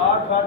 8-8,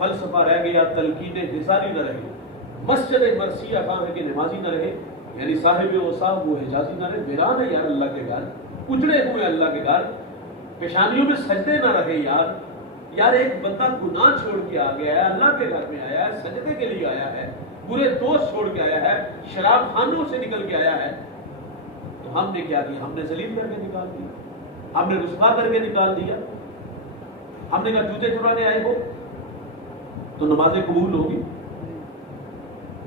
فلسفہ رہ گیا، تلقین نثاری نہ رہے، مسجد مرثیہ کہاں ہے کہ نمازی نہ رہے، یعنی صاحب و صاحب وہ حجازی نہ رہے، ویران ہے یار اللہ کے گھر، اجڑے ہوئے اللہ کے گھر، پیشانیوں میں سجدے نہ رہے یار ایک بندہ گناہ چھوڑ کے آ گیا ہے، اللہ کے گھر میں آیا ہے، سجدے کے لیے آیا ہے، برے دوست چھوڑ کے آیا ہے، شراب خانوں سے نکل کے آیا ہے، تو ہم نے کیا کیا؟ ہم نے ذلیل کر کے نکال دیا، ہم نے رسوا کر کے نکال دیا، ہم نے کہا جوتے چرانے آئے ہو تو نمازیں قبول ہوگی،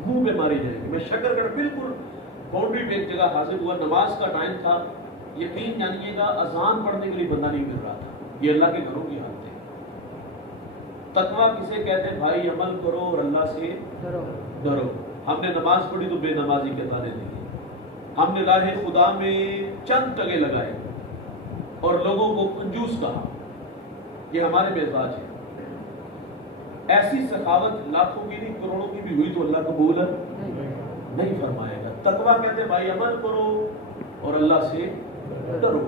منہ پہ ماری جائے گی۔ میں شکر گڑھ بالکل باؤنڈری پہ ایک جگہ حاضر ہوا، نماز کا ٹائم تھا، یقین جانیے گا اذان پڑھنے کے لیے بندہ نہیں مل رہا تھا۔ یہ اللہ کے گھروں کی حالت ہے۔ تقویٰ کسے کہتے ہیں؟ بھائی عمل کرو اور اللہ سے ڈرو۔ ہم نے نماز پڑھی تو بے نمازی کے تانے دیے، ہم نے راہ خدا میں چند ٹگے لگائے اور لوگوں کو کنجوس کہا، یہ ہمارے مزاج ہے۔ ایسی سخاوت لاکھوں کی نہیں کروڑوں کی بھی ہوئی تو اللہ قبول نہیں فرمائے گا۔ تقویٰ کہتے ہیں بھائی عمل کرو اور اللہ سے ڈرو۔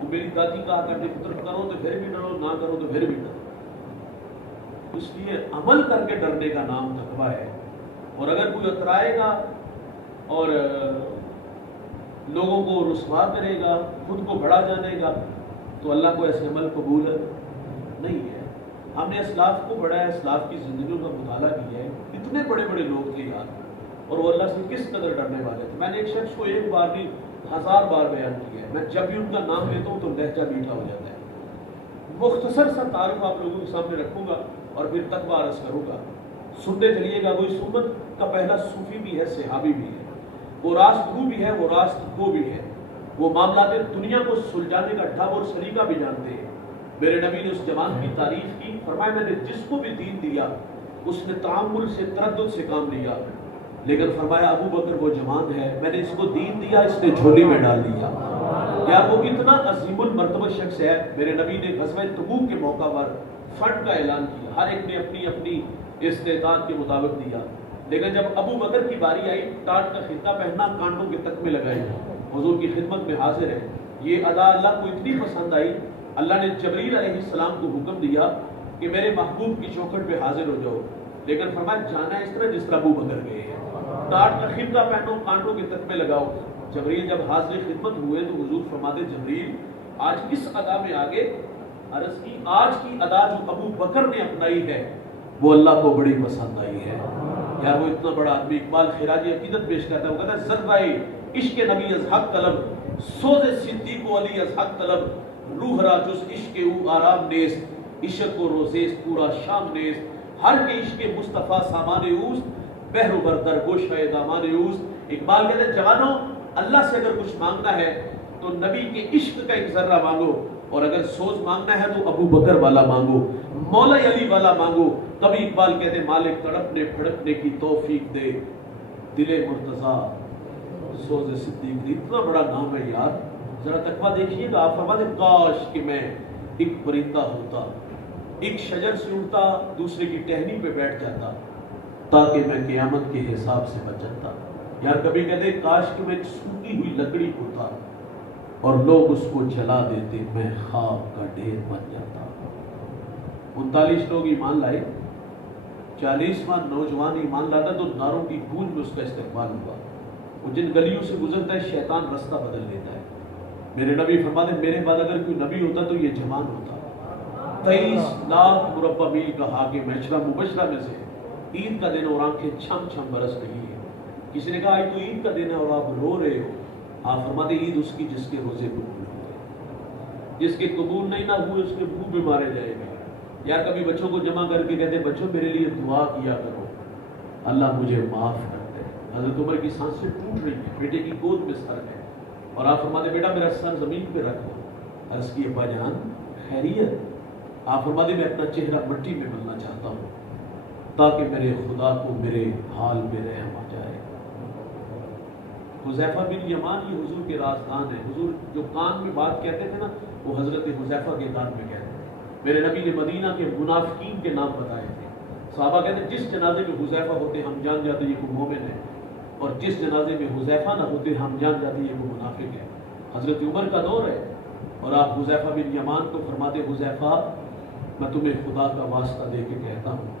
تو میری دادی کہا کرتے پتر کرو تو پھر بھی ڈرو، نہ کرو تو پھر بھی ڈرو۔ اس لیے عمل کر کے ڈرنے کا نام تقویٰ ہے۔ اور اگر کوئی اترائے گا اور لوگوں کو رسوا کرے گا، خود کو بڑا جانے گا، تو اللہ کو ایسے عمل قبول نہیں ہے۔ ہم نے اسلاف کو پڑھا ہے، اسلاف کی زندگیوں کا مطالعہ کیا ہے، اتنے بڑے بڑے لوگ تھے یار، اور وہ اللہ سے کس قدر ڈرنے والے تھے۔ میں نے ایک شخص کو ایک بار نہیں 1000 بار بیان کیا ہے، میں جب بھی ان کا نام لیتا ہوں تو لہجہ میٹھا ہو جاتا ہے۔ مختصر سا تعارف آپ لوگوں کے سامنے رکھوں گا اور پھر تقویٰ عرض کروں گا، سنتے چلیے گا۔ وہ اس امت کا پہلا صوفی بھی ہے، صحابی بھی ہے، وہ راست گو بھی ہے، وہ راست گو بھی ہے، وہ معاملات دنیا کو سلجھانے کا ڈھب اور سلیقہ بھی جانتے ہیں۔ میرے نبی نے اس جوان کی تعریف کی، فرمایا میں نے جس کو بھی دین دیا اس نے تعامل سے تردد سے کام لیا، لیکن فرمایا ابو بکر وہ جوان ہے، میں نے اس کو دین دیا، اس نے جھولی میں ڈال دیا۔ یا وہ اتنا عظیم المرتبہ شخص ہے۔ میرے نبی نے غزوہ تبوک کے موقع پر فنڈ کا اعلان کیا، ہر ایک نے اپنی اپنی استطاعت کے مطابق دیا، لیکن جب ابو بکر کی باری آئی، ٹاٹ کا خطہ پہننا، کانٹوں کے تکمے لگائے، حضور کی خدمت میں حاضر ہے۔ یہ ادا اللہ کو اتنی پسند آئی، اللہ نے جبریل علیہ السلام کو حکم دیا کہ میرے محبوب کی چوکھٹ پہ حاضر ہو جاؤ، لیکن فرمایا جانا اس طرح جس طرح ابو بکر گئے ہیں، ٹاٹ کا خطہ پہنو، کانٹوں کے تکمے لگاؤ۔ جبریل جب حاضر خدمت ہوئے تو حضور فرماتے جبریل آج کس ادا میں آگے؟ عرض کی آج کی ادا جو ابو بکر نے اپنائی ہے وہ اللہ کو بڑی پسند آئی ہے۔ یار وہ اتنا بڑا آدمی، اقبال خراجی عقیدت پیش کرتا ہے، وہ کہتا ہے ذرائے عشق نبی از حق طلب، سوز صدیق و علی از حق طلب، روح را جز عشق او آرام نیست، عشق و روزیست پورا شام نیست، ہر کے عشق مصطفیٰ سامان اوست، بحر و بردر گوش ہے دامان اوست۔ اقبال کہتے ہیں جوانوں، اللہ سے اگر کچھ مانگنا ہے تو نبی کے عشق کا ایک ذرہ مانگو، اور اگر سوز مانگنا ہے تو ابو بکر والا مانگو، مولا علی والا مانگو۔ کبھی اقبال کہتے ہیں مالک تڑپنے پھڑکنے کی توفیق دے، دل مرتضیٰ سوز صدیق دی۔ اتنا بڑا نام ہے یار، ذرا تقویٰ دیکھیے گا۔ آپ فرماتے ہیں کاش کہ میں ایک پرندہ ہوتا، ایک شجر سے اڑتا، دوسرے کی ٹہنی پہ بیٹھ جاتا، تاکہ میں قیامت کے حساب سے بچ جاتا۔ یار کبھی کہتے ہیں کاش کہ میں ایک سوکھی ہوئی لکڑی ہوتا اور لوگ اس کو جلا دیتے، میں خاک کا ڈھیر بن جاتا۔ 39 لوگ ایمان لائے، 40واں نوجوان ایمان لاتا تو ناروں کی گونج میں اس کا استقبال ہوا۔ وہ جن گلیوں سے گزرتا ہے شیطان رستہ بدل لیتا ہے۔ میرے نبی فرماتے میرے بعد اگر کوئی نبی ہوتا تو یہ جوان ہوتا۔ 23 لاکھ مربع میل کا حاکم، عشرہ مبشرہ میں سے، عید کا دن اور آنکھیں چھم چھم برس رہی ہے۔ کسی نے کہا آج تو عید کا دن ہے اور آپ رو رہے ہو۔ آپ فرماتے عید اس کی جس کے روزے قبول ہوئے، جس کے قبول نہیں نہ ہوئے اس کے منہ پہ مارے جائے گا۔ یار کبھی بچوں کو جمع کر کے کہتے بچوں میرے لیے دعا کیا کرو، اللہ مجھے معاف کر دے۔ حضرت عمر کی سانسیں ٹوٹ رہی ہیں، بیٹے کی گود میں سر ہے، اور آپ فرماتے بیٹا میرا سر زمین پہ رکھ دو۔ عرض کی ابا جان خیریت؟ آپ فرماتے میں اپنا چہرہ مٹی میں ملنا چاہتا ہوں تاکہ میرے خدا کو میرے حال میں رحم آ جائے۔ حذیفہ بن یمان یہ حضور کے رازدان ہیں۔ حضور جو کان میں بات کہتے تھے نا، وہ حضرت حذیفہ کے کان میں کہتے تھے۔ میرے نبی نے مدینہ کے منافقین کے نام بتائے تھے۔ صحابہ کہتے ہیں جس جنازے میں حذیفہ ہوتے ہم جان جاتے یہ کوئی مومن ہے، اور جس جنازے میں حذیفہ نہ ہوتے ہم جان جاتے یہ کوئی منافق ہے۔ حضرت عمر کا دور ہے اور آپ حذیفہ بن یمان کو فرماتے حذیفہ میں تمہیں خدا کا واسطہ دے کے کہتا ہوں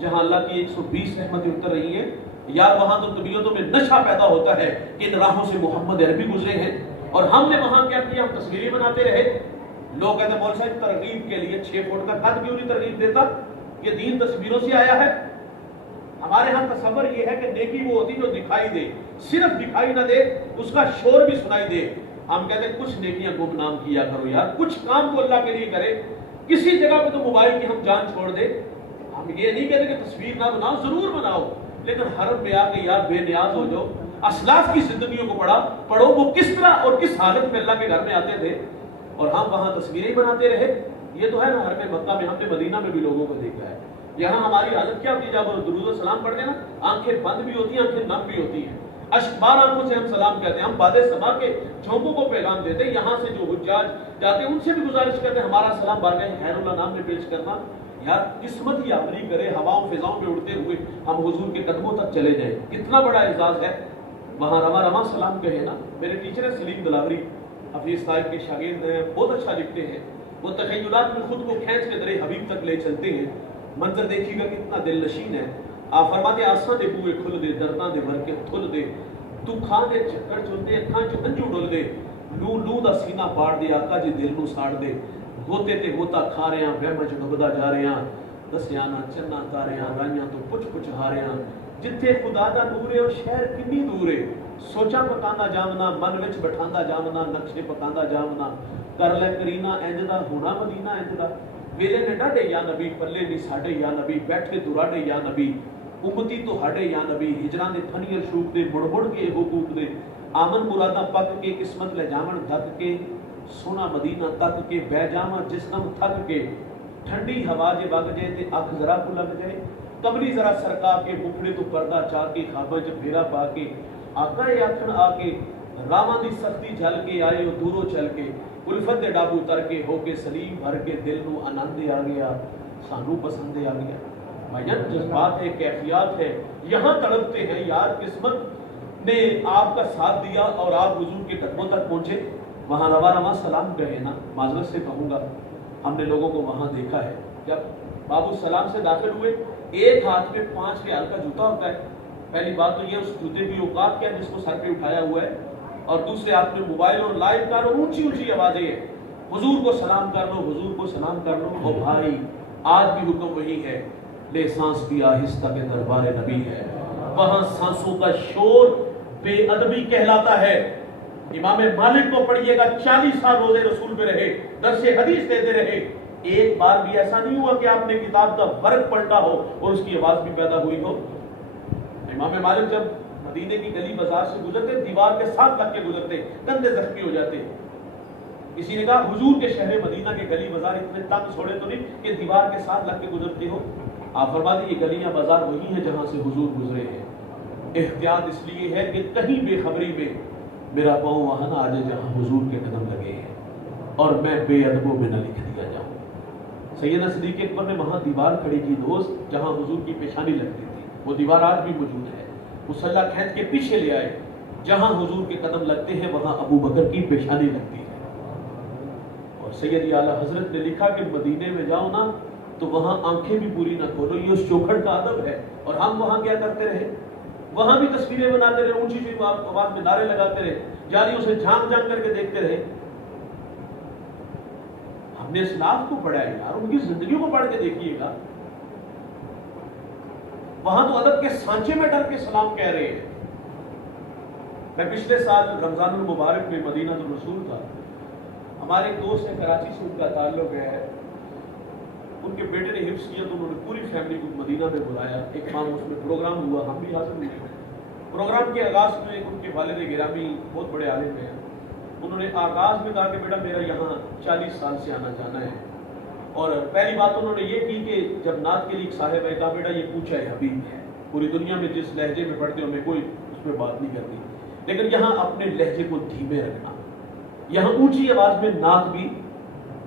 جہاں اللہ کی 120 رحمتیں اتر رہی ہیں، یار وہاں تو طبیعتوں میں نشہ پیدا ہوتا ہے کہ ان راہوں سے محمد عربی گزرے ہیں، اور ہم نے وہاں کیا کیا؟ ہم تصویریں بناتے رہے۔ لوگ کہتے ہیں مول صاحب ترغیب کے لیے 6 فٹ کا قد کیوں نہیں ترغیب دیتا؟ یہ دین تصویروں سے آیا ہے۔ ہمارے ہاں تصور یہ ہے کہ نیکی وہ ہوتی جو دکھائی دے، صرف دکھائی نہ دے، اس کا شور بھی سنائی دے۔ ہم کہتے ہیں کچھ نیکیاں گمنام کیا کرو یار، کچھ کام تو اللہ کے لیے کرے۔ کسی جگہ پہ تو موبائل کی ہم جان چھوڑ دے۔ ہم یہ نہیں کہتے کہ تصویر نہ بناؤ، ضرور بناؤ، لیکن حرم میں آ کے یار بے نیاز ہو جاؤ، اسلاف کی زندگیوں کو پڑھو وہ کس طرح اور کس حالت میں اللہ کے گھر میں آتے تھے، اور ہم وہاں تصویریں ہی بناتے رہے۔ یہ تو ہے نا حرم مکہ میں، ہم نے مدینہ میں بھی لوگوں کو دیکھا ہے۔ یہاں ہماری حالت کیا ہوتی ہے جب درود و سلام پڑھتے ہیں نا، آنکھیں بند بھی ہوتی ہیں، آنکھیں نم بھی ہوتی ہیں، اشکبار آنکھوں سے ہم سلام کہتے ہیں، ہم باد سما کے جھونکوں کو پیغام دیتے ہیں۔ یہاں سے جو حجاج جاتے ہیں ان سے بھی گزارش کرتے ہیں ہمارا سلام بارگاہ خیر اللہ نام میں پیش کرنا۔ یار قسمت ہی عملی کرے، ہواؤں فضاؤں میں اڑتے ہوئے ہم حضور کے قدموں تک چلے جائیں، کتنا بڑا اعزاز ہے۔ وہاں رواں رواں سلام کہے نا۔ میرے ٹیچر ہے سلیم دلاوری، حفیظ صاحب کے شاگرد ہیں، بہت اچھا لکھتے ہیں۔ وہ تخیلات میں خود کو کھینچ کے درے حبیب تک لے چلتے ہیں۔ منظر دیکھیے گا کتنا دل نشین ہے۔ آپ فرماتے آساں دے بوئے کھل دے، درداں دے بھر کے تھل دے، تو کھاں دے چکر چل دے، اکھاں چ ہنجو ڈل دے، لو لو دا سینہ پاڑ دے، آقا جی دل نو ساڑ دے، ہوتے تے ہوتا کھا رہے ہیں، وہم چ ڈبدا جا رہے ہیں، دسیانا چنا تارے ہیں، رائیاں تو پچھ پچھ ہارے ہیں، جتھے خدا دا نور ہے وہ شہر کنی دور ہے، سوچا پکاندا جامنا، من وچ بٹھاندا جامنا، نقشے پکاندا جامنا، کر لے کرینا انج دا، ہونا مدینہ انج دا، ویلے نے ڈاڈے یا نبی، پلے نہیں ساڈے یا نبی، بیٹھے دراڈے یا نبی، امتی تو ہڈے یا نبی، ہجراں دے تھنیل شوق دے، مڑ مڑ کے حقوق دے، آمن مرادہ پک کے، قسمت لے جامن دھک کے، سونا مدینہ تک کے، بہ جاواں جسم تھک کے، ٹھنڈی ہوا جے وگ جائے تے اکھ ذرا کو لگ جائے، کملی ذرا سرکا کے، بکھڑے تو پردہ چا کے، خواباں چ پھیرا پا کے، آقا اے آکھن آ کے، راواں دی سختی جھل کے آئے ہو دوروں چل کے، الفت دے ڈابو تر کے، ہو کے سلیم بھر کے، دل نو آنند آ گیا، سانو پسند آ گیا۔ بھائیان جذبات ہے، کیفیات ہے، یہاں تڑپتے ہیں یار، قسمت نے آپ کا ساتھ دیا اور آپ حضور کے قدموں تک پہنچے۔ وہاں رواں رواں سلام کہے نا، معذرت سے کہوں گا، ہم نے لوگوں کو وہاں دیکھا ہے، جب باب السلام سے داخل ہوئے، ایک ہاتھ میں 5 ریال کا جوتا ہوتا ہے۔ پہلی بات تو یہ اس جوتے کی اوقات کیا جس کو سر پہ اٹھایا ہوا ہے، اور دوسرے ہاتھ میں موبائل اور لائیو کر، اور اونچی اونچی آوازیں ہیں، حضور کو سلام کر لو، حضور کو سلام کر لو۔ او بھائی آج بھی حکم وہی ہے، لے سانس بھی آہستہ کے دربار نبی ہے، وہاں سانسوں کا شور بے ادبی کہلاتا ہے۔ امام مالک کو پڑھیے گا، 40 سال روزے رسول پہ رہے، درس حدیث دیتے رہے، ایک بار بھی ایسا نہیں ہوا کہ آپ نے کتاب کا ورق پڑھا ہو اور اس کی آواز بھی پیدا ہوئی ہو۔ امام مالک جب مدینے کی گلی بازار سے گزرتے، دیوار کے ساتھ لگ کے گزرتے، کندھے زخمی ہو جاتے۔ کسی نے کہا حضور کے شہر مدینہ کے گلی بازار اتنے تنگ چھوڑے تو نہیں کہ دیوار کے ساتھ لگ کے گزرتے ہو؟ آپ فرماتے یہ گلیاں بازار وہی ہیں جہاں سے حضور گزرے ہیں۔ احتیاط اس لیے ہے کہ کہیں بے خبری میں میرا پاؤں وہاں نہ آ جائے جہاں حضور کے قدم لگے ہیں، اور میں بے ادبوں میں نہ لکھ دیا جاؤں۔ سیدنا صدیق اکبر نے وہاں دیوار کھڑی کی دوست جہاں حضور کی پیشانی لگتی تھی، وہ دیوار آج بھی موجود ہے۔ مصلی کھینچ کے پیچھے لے آئے، جہاں حضور کے قدم لگتے ہیں وہاں ابو بکر کی پیشانی لگتی ہے۔ اور سیدی اعلیٰ حضرت نے لکھا کہ مدینے میں جاؤ نا تو وہاں آنکھیں بھی پوری نہ کھولو، یہ اس چوکھڑ کا ادب ہے۔ اور ہم وہاں کیا کرتے رہے؟ وہاں بھی تصویریں بناتے رہے، اونچی اونچی آواز میں نعرے لگاتے رہے، جالیوں سے جھانک جھانک کر کے دیکھتے رہے۔ ہم نے اسلاف کو پڑھا ہے یار، ان کی زندگیوں کو پڑھ کے دیکھیے گا۔ وہاں تو ادب کے سانچے میں ڈر کے سلام کہہ رہے ہیں۔ میں پچھلے سال رمضان المبارک میں مدینہ الرسول تھا، ہمارے ایک دوست ہیں کراچی سے، ان کا تعلق ہے، ان کے بیٹے نے حفظ کیا تو انہوں نے پوری فیملی کو مدینہ میں بلایا، ایک ماہ اس میں پروگرام ہوا، ہم بھی حاضر ہوئے۔ پروگرام کے آغاز میں ان کے والد گرامی بہت بڑے عالم ہیں، انہوں نے آغاز میں کہا کہ بیٹا میرا یہاں 40 سال سے آنا جانا ہے، اور پہلی بات انہوں نے یہ کی کہ جب نعت کے لیے ایک صاحب ہے، کہا بیٹا یہ پوچھا ہے حبیب ہے، پوری دنیا میں جس لہجے میں پڑھتے ہو میں کوئی اس میں بات نہیں کرتی، لیکن یہاں اپنے لہجے کو دھیمے رکھنا، یہاں اونچی آواز میں نعت بھی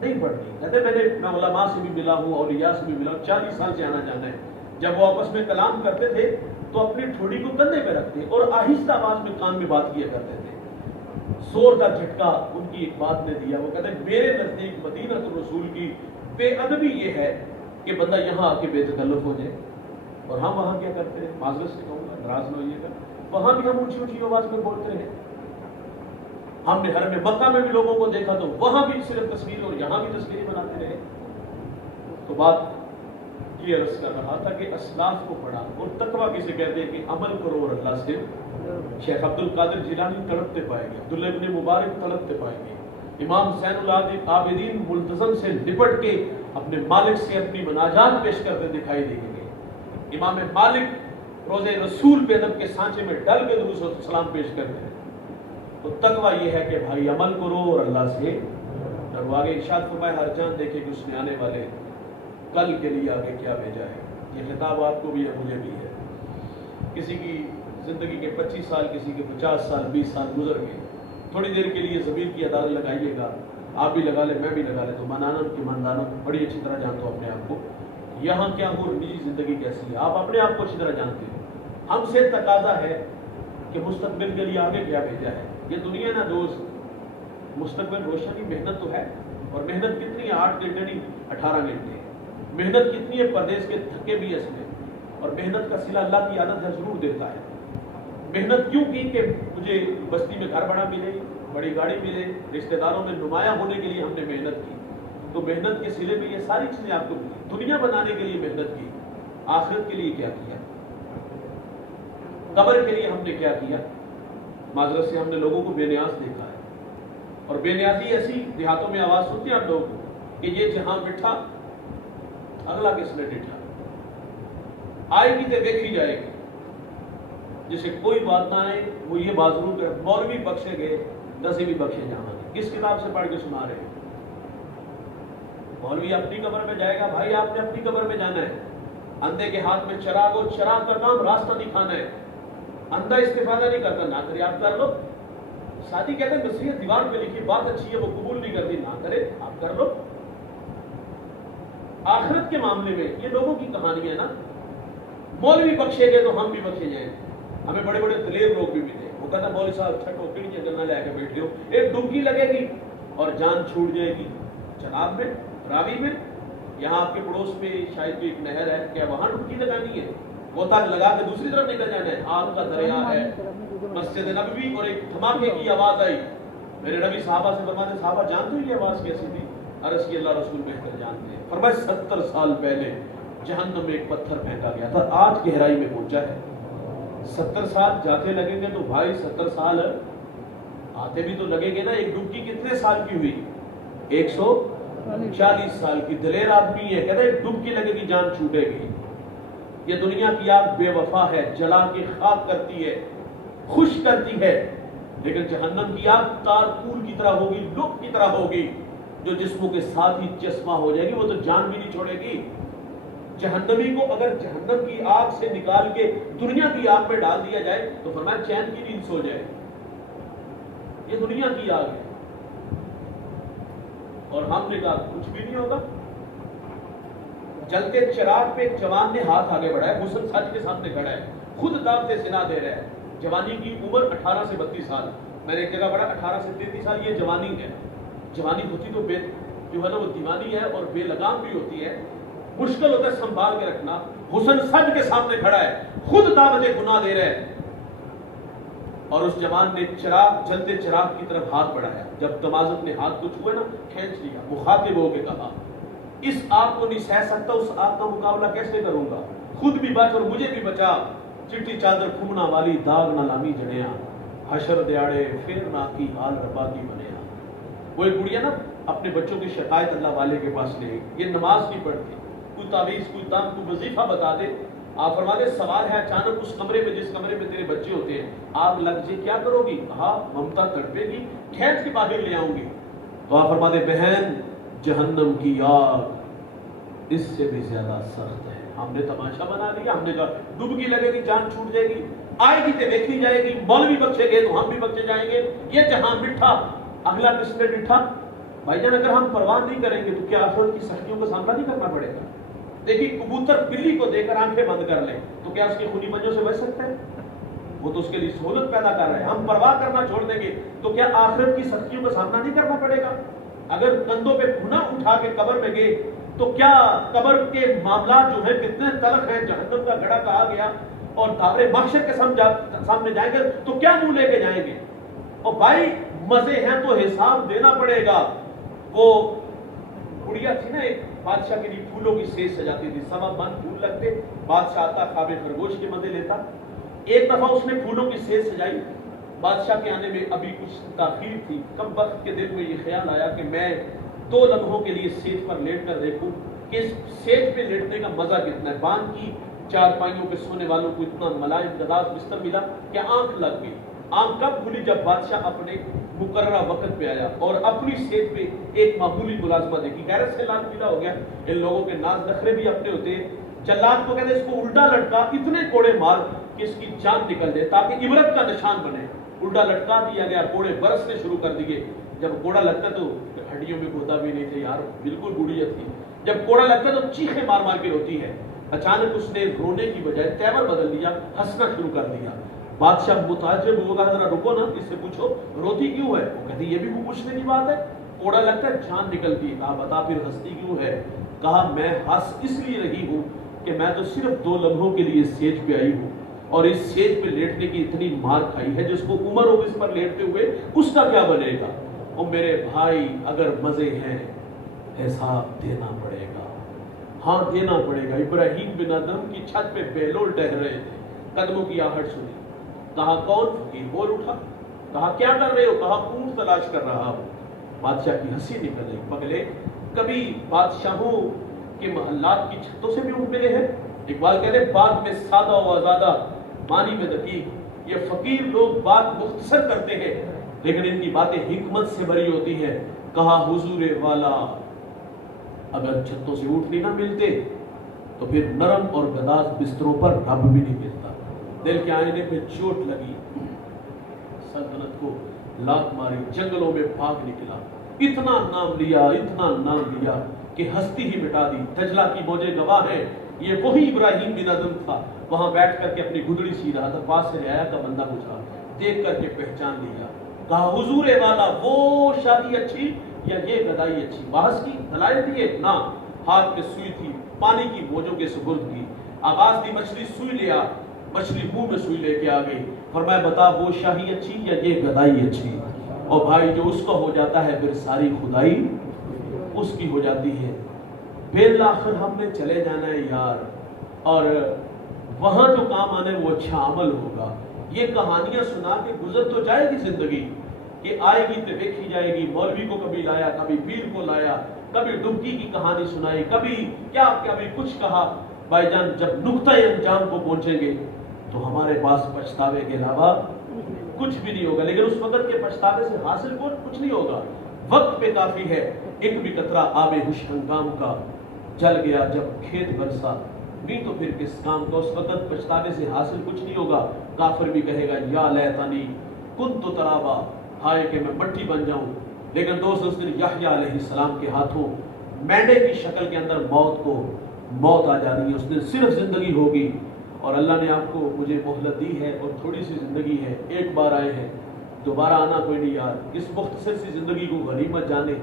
نہیں پڑھنی۔ کہتے میں علماء سے بھی ملا ہوں، اولیاء سے بھی ملا ہوں، 40 سال سے آنا جانا ہے۔ جب وہ آپس میں کلام کرتے تھے تو اپنی ٹھوڑی کو کندھے پہ رکھتے اور آہستہ آواز میں کان میں بات کیا کرتے تھے۔ زور کا جھٹکا ان کی ایک بات نے دیا، وہ کہتے ہیں میرے نزدیک مدینہ الرسول کی بے ادبی یہ ہے کہ بندہ یہاں آ کے بے تکلف ہو جائے، اور ہم وہاں کیا کرتے ہیں؟ معذرت سے کہوں گا، ناراض نہ ہوئیے گا، وہاں بھی ہم اونچی اونچی آواز میں بولتے رہے. ہم نے حرم مکہ میں بھی لوگوں کو دیکھا تو وہاں بھی صرف تصویر اور یہاں بھی تصویریں بناتے رہے. تو بات یہ عرض کر رہا تھا کہ اسلاف کو پڑھا. اور تقویٰ کسے کہتے ہیں کہ عمل کرو اور اللہ سے. شیخ عبد القادر جیلانی تڑپتے پائے گے، عبداللہ ابن مبارک تڑپتے پائے گے، امام زین العابدین ملتزم سے لپٹ کے اپنے مالک سے اپنی مناجات پیش کرتے دکھائی دیں گے. امام مالک روزے رسول پہ ادب کے سانچے میں ڈل کے درود و سلام پیش کرتے ہیں. تو تقویٰ یہ ہے کہ بھائی عمل کرو اور اللہ سے ڈرو. آگے ارشاد فرمائے ہر جان دیکھے کہ اس نے آنے والے کل کے لیے آگے کیا بھیجا ہے. یہ خطاب آپ کو بھی ہے، مجھے بھی ہے. کسی کی زندگی کے 25 سال، کسی کے 50 سال، 20 سال گزر گئے. تھوڑی دیر کے لیے ضمیر کی عدالت لگائیے گا، آپ بھی لگا لیں، میں بھی لگا لیں، تو منانم کی مندانم بڑی اچھی طرح جانتا ہوں اپنے آپ کو. یہاں کیا ہو، نجی زندگی کیسی ہے، آپ اپنے آپ کو اچھی طرح جانتے ہیں. ہم سے تقاضا ہے کہ مستقبل کے لیے آگے کیا بھیجا ہے. یہ دنیا نہ دوست، مستقبل روشنی محنت تو ہے. اور محنت کتنی ہے؟ 8 گھنٹے نہیں 18 گھنٹے. محنت کتنی ہے؟ پردیس کے تھکے بھی اس میں. اور محنت کا صلہ اللہ کی عادت ہے، ضرور دیتا ہے. محنت کیوں کی کہ مجھے بستی میں گھر بڑا ملے، بڑی گاڑی ملے، رشتہ داروں میں نمایاں ہونے کے لیے ہم نے محنت کی. تو محنت کے صلے میں یہ ساری چیزیں آپ کو ملی. دنیا بنانے کے لیے محنت کی، آخرت کے لیے کیا کیا، قبر کے لیے ہم نے کیا کیا. معذرت سے ہم نے لوگوں کو بے نیاز دیکھا ہے. اور بے نیازی ایسی دیہاتوں میں آواز سنتے ہیں آپ لوگوں کو کہ یہ جہاں مٹھا اگلا کس نے ڈٹھا. آئے گی تے دیکھی جائے گی. جسے کوئی بات نہ آئے وہ یہ بات ضرور کر، مولوی بخشے گئے نصیبی بھی بخشے جانا. کس کتاب سے پڑھ کے سنا رہے ہیں؟ مولوی اپنی قبر میں جائے گا. بھائی آپ نے اپنی قبر میں جانا ہے. اندھے کے ہاتھ میں چراغ ہو، چراغ کا کام راستہ دکھانا ہے. اندھا استفادہ نہیں کرتا، نہ کرے آپ کر لو. شادی کہتے ہیں نصیحت دیوار پہ لکھی، بات اچھی ہے وہ قبول نہیں کرتی، نہ کرے آپ کر لو. آخرت کے معاملے میں یہ لوگوں کی کہانی ہے نا. مولوی بخشے گئے تو ہم بھی بخشے جائیں. ہمیں بڑے بڑے دلیر لوگ بھی ملے. وہ کہتا مولوی صاحب اچھا ٹوکری کی جگہ نہ لے کے بیٹھے ہو، ایک ڈبکی لگے گی اور جان چھوٹ جائے گی. جناب میں، راوی میں، یہاں آپ کے پڑوس میں شاید کوئی ایک نہر ہے، کیا وہاں ڈبکی لگانی ہے؟ وہ تک لگا کے دوسری طرف نکل جانا ہے. آگ کا دریا ہے. مسجد نبوی اور ایک دھماکے کی آواز آئی. میرے نبی صحابہ سے فرماتے صحابہ جانتے ہو یہ آواز کیسی تھی؟ عرض کی اللہ رسول بہتر جانتے ہیں. فرمایا 70 سال پہلے جہنم میں ایک پتھر پھینکا گیا تھا، آج گہرائی میں پہنچا ہے. 70 سال جاتے لگیں گے تو بھائی 70 سال آتے بھی تو لگیں گے نا. ایک ڈبکی کتنے سال کی ہوئی؟ 140 سال کی. دلیر آدمی ہے، کہتا ہے ایک ڈبکی لگے گی جان چھوٹے گی. یہ دنیا کی آگ بے وفا ہے، جلا کے خاک کرتی ہے، خوش کرتی ہے. لیکن جہنم کی آگ تارکول کی طرح ہوگی، لوک کی طرح ہوگی، جو جسموں کے ساتھ ہی چشمہ ہو جائے گی. وہ تو جان بھی نہیں چھوڑے گی. جہنمی کو اگر جہنم کی آگ سے نکال کے دنیا کی آگ میں ڈال دیا جائے تو فرمایا چین کی نیند سو جائے. یہ دنیا کی آگ ہے. اور ہم نے کہا کچھ بھی نہیں ہوگا. جلتے چراغ پہ ایک جوان نے ہاتھ آگے بڑھایا، حسن سچ کے سامنے کھڑا ہے، خود دعوت سنا دے رہا ہے. جوانی کی عمر 18 سے 32 سال. میں نے ایک جگہ پڑھا 18 سے 33 سال یہ جوانی ہے. جوانی ہوتی تو بے جو ہے نا وہ دیوانی ہے اور بے لگام بھی ہوتی ہے. مشکل ہوتا ہے سنبھال کے رکھنا. حسن سچ کے سامنے کھڑا ہے، خود دعوت گناہ دے رہا ہے. اور اس جوان نے چراغ، جلتے چراغ کی طرف ہاتھ بڑھایا. جب تمازت نے ہاتھ کو چھوئے نا، کھینچ لیا. مخاطب ہو کے کہا اس آگ کو نہیں سہ سکتا، اس آگ کا مقابلہ کیسے کروں گا؟ خود بھی بچ اور مجھے بھی بچا. چٹی چادر کھمنا والی داغ نہ لامی جڑیاں، حشر دیاڑے پھر نہ کی حال ربا کی بنیا. وہ ایک گڑیا نا اپنے بچوں کی شکایت اللہ والے کے پاس لے گئی. یہ نماز نہیں پڑھتی، کوئی تعویذ، کوئی دم، کوئی وظیفہ بتا دے. آپ فرما دے سوال ہے اچانک اس کمرے میں جس کمرے میں تیرے بچے ہوتے ہیں آگ لگ جائے کیا کرو گی؟ کہا ممتا تڑپے گی، کھینچ کے باہر لے آؤں گی. تو آپ فرما دے بہن جہنم کی آگ اس سے بھی زیادہ سخت ہے. ہم نے تماشا بنا لیا. ہم نے کہا ڈبکی لگے گی جان چھوٹ جائے گی، آئے گی تے دیکھی جائے گی. مولوی بخشے گئے تو ہم بھی بخشے جائیں گے. یہ جہاں مٹھا اگلا کس نے ڈٹھا؟ بھائی جان اگر ہم پرواہ نہیں کریں گے تو کیا آخرت کی سختیوں کا سامنا نہیں کرنا پڑے گا؟ دیکھیے کبوتر بلی کو دے کر آنکھیں بند کر لیں تو کیا اس کے خونی پنجوں سے بچ سکتا ہے؟ وہ تو اس کے لیے سہولت پیدا کر رہے ہیں. ہم پرواہ کرنا چھوڑ دیں گے تو کیا آخرت کی سختیوں کا سامنا نہیں کرنا پڑے گا؟ اگر کندھوں پہ گناہ اٹھا کے قبر میں گئے تو کیا قبر کے معاملات جو ہیں کتنے تلخ ہیں، جہنم کا گڑھا کہا گیا، اور دار محشر کے سامنے جائیں گے تو کیا منہ لے کے جائیں گے؟ اور بھائی مزے ہیں تو حساب دینا پڑے گا۔ وہ گڑیا تھی نا ایک بادشاہ کے لیے پھولوں کی سیج سجاتی تھی، سوا من پھول لگتے، بادشاہ آتا خواب خرگوش کے مزے لیتا۔ ایک دفعہ اس نے پھولوں کی سیج سجائی، بادشاہ کے آنے میں ابھی کچھ تاخیر تھی، کم وقت کے دل میں یہ خیال آیا کہ میں 2 لمحوں کے لیے سیج پر لیٹ کر دیکھوں کہ اس سیج پہ لیٹنے کا مزہ کتنا ہے۔ باندھ کی چارپائیوں پہ سونے والوں کو اتنا ملائم گداز بستر ملا کہ آنکھ لگ گئی۔ آنکھ کب کھلی؟ جب بادشاہ اپنے مقررہ وقت پہ آیا اور اپنی سیج پہ ایک معمولی ملازمہ دیکھی، غیرت سے لال پیلا ہو گیا۔ ان لوگوں کے ناز نخرے بھی اپنے ہوتے ہیں۔ جلاد کو کہتے ہیں اس کو الٹا لٹکا، اتنے کوڑے مار کہ اس کی جان نکل جائے تاکہ عبرت کا نشان بنے۔ الٹا لٹکا دیا گیا، کوڑے برسنے شروع کر دیے۔ جب کوڑا لگتا تو ہڈیوں میں گودا بھی نہیں تھے یار، بالکل گڑیا تھی۔ جب کوڑا لگتا تو چیخیں مار مار کے روتی ہے۔ اچانک اس نے رونے کی بجائے تیور بدل دیا، ہنسنا شروع کر دیا۔ بادشاہ متعجب ہوا، کہا ذرا رکو نا، اس سے پوچھو روتی کیوں ہے؟ وہ کہتی یہ بھی وہ پوچھنے کی بات ہے، کوڑا لگتا ہے جان نکلتی ہے۔ کہا بتا پھر ہنستی کیوں ہے؟ کہا میں ہنس اس لیے رہی ہوں کہ میں تو صرف 2 لمحوں کے لیے سیج پہ آئی ہوں، اور اس سیج پہ لیٹنے کی اتنی مار کھائی ہے، جس کو عمر ہو اس پر لیٹتے ہوئے اس کا کیا بنے گا؟ اور میرے بھائی اگر مزے ہیں حساب دینا پڑے گا، ہاں دینا پڑے گا۔ ابراہیم بن ادم کی چھت پہ بیلول ٹہر رہے تھے، قدموں کی آہٹ سنی۔ کہا کون؟ فقیر بول اٹھا۔ کہا کیا کر رہے ہو؟ کہا اونٹ تلاش کر رہا ہوں۔ بادشاہ کی ہنسی نکل گئی۔ پگلے کبھی بادشاہوں کے محلات کی چھتوں سے بھی اونٹ ملے ہیں؟ اقبال کہتے ہیں بات میں سادہ و آزادہ، معنی میں دقیق۔ یہ فقیر لوگ بات مختصر کرتے ہیں لیکن ان کی باتیں حکمت سے بھری ہوتی ہیں۔ کہا حضور والا اگر چھتوں سے اونٹ نہیں نہ ملتے تو پھر نرم اور گداز بستروں پر رب بھی نہیں ملتا۔ دل کے آئینے پہ چوٹ لگی، سلطنت کو لات ماری، جنگلوں میں بھاگ نکلا، اتنا نام لیا کہ ہستی ہی مٹا دی۔ دجلہ کی موجیں گواہ ہیں، یہ وہی ابراہیم بن ادم تھا، وہاں بیٹھ کر کے اپنی گھڑی سی رہا تھا۔ پاس سے رعایا کا بندہ گزرا، دیکھ کر کے پہچان لیا۔ کہا حضور والا وہ شادی اچھی یا یہ گدائی اچھی؟ بحث کی، دلائل دیے نہ۔ ہاتھ میں سوئی تھی، پانی کی موجوں کے سپرد کی، آواز دی مچھلی سوئی لیا، مچھلی منہ میں سوئی لے کے آ گئی۔ فرمایا بتا وہ شاہی اچھی یا یہ گدائی اچھی؟ اور بھائی جو اس کا ہو جاتا ہے پھر ساری خدائی اس کی ہو جاتی ہے۔ بالآخر ہم نے چلے جانا ہے یار، اور وہاں جو کام آنے وہ اچھا عمل ہوگا۔ یہ کہانیاں سنا کے گزر تو جائے گی زندگی، کہ آئے گی تو دیکھی جائے گی۔ مولوی کو کبھی لایا، کبھی پیر کو لایا، کبھی ڈبکی کی کہانی سنائی، کبھی کیا کبھی کچھ کہا۔ بھائی جان جب نقطۂ انجام کو پہنچیں گے تو ہمارے پاس پچھتاوے کے علاوہ کچھ بھی نہیں ہوگا، لیکن اس وقت کے پچھتاوے سے حاصل کچھ نہیں ہوگا۔ وقت پہ کافی ہے، ایک بھی قطرہ آب ہوش ہنگام کا جل گیا جب کھیت برسا، نہیں تو پھر کس کام کا۔ اس وقت پچھتاوے سے حاصل کچھ نہیں ہوگا۔ کافر بھی کہے گا یا لیتنی کنت ترابا، ہائے کہ میں مٹی بن جاؤں۔ لیکن دوست اس دن یحییٰ علیہ السلام کے ہاتھوں مینڈے کی شکل کے اندر موت آ جانی ہے۔ اس دن صرف زندگی ہوگی، اور اللہ نے آپ کو مجھے مہلت دی ہے اور تھوڑی سی زندگی ہے، ایک بار آئے ہیں، دوبارہ آنا کوئی نہیں یار۔ اس مختصر سی زندگی کو غنیمت جانے،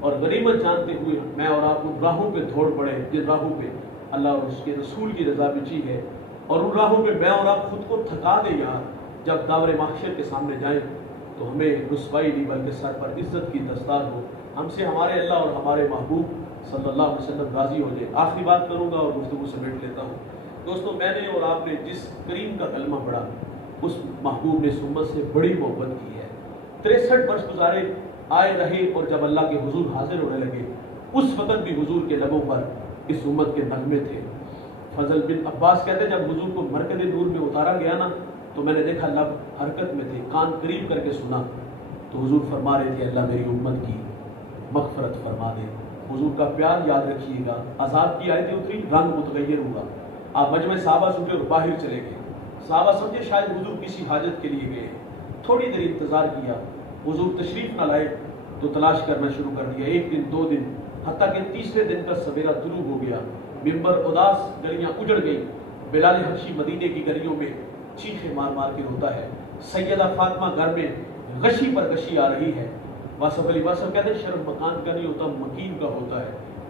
اور غنیمت جانتے ہوئے میں اور آپ ان راہوں پہ دوڑ پڑے جن راہوں پہ اللہ اور اس کے رسول کی رضا بچی ہے، اور ان راہوں پہ میں اور آپ خود کو تھکا دیں یار۔ جب داور محشر کے سامنے جائیں تو ہمیں رسوائی نہیں بلکہ سر پر عزت کی دستار ہو، ہم سے ہمارے اللہ اور ہمارے محبوب صلی اللہ علیہ وسلم راضی ہو جائے۔ آخری بات کروں گا اور گفتگو سمیٹ لیتا ہوں۔ دوستوں میں نے اور آپ نے جس کریم کا کلمہ پڑھا اس محبوب نے اس امت سے بڑی محبت کی ہے۔ 63 برس گزارے، آئے رہے، اور جب اللہ کے حضور حاضر ہونے لگے اس وقت بھی حضور کے لبوں پر اس امت کے نغمے تھے۔ فضل بن عباس کہتے ہیں جب حضور کو مرکز نور میں اتارا گیا نا تو میں نے دیکھا لب حرکت میں تھے، کان قریب کر کے سنا تو حضور فرما رہے تھے اللہ میری امت کی مغفرت فرما دے۔ حضور کا پیار یاد رکھیے گا۔ عذاب کی آیتیں اتری، رنگ متغیر ہوا، آپ مجمع صحابہ سے اٹھے اور باہر چلے گئے۔ صحابہ سمجھے شاید حضور کسی حاجت کے لیے گئے، تھوڑی دیر انتظار کیا، حضور تشریف نہ لائے تو تلاش کرنا شروع کر دیا۔ 1 دن 2 دن، حتیٰ کہ تیسرے دن پر سویرا طلوع ہو گیا، ممبر اداس، گلیاں اجڑ گئی۔ بلال حبشی مدینے کی گلیوں میں چیخیں مار مار کے روتا ہے، سیدہ فاطمہ گھر میں غشی پر غشی آ رہی ہے۔ واصف علی واصف کہتے ہیں شرم مکان کا نہیں ہوتا، مکین کا ہوتا ہے۔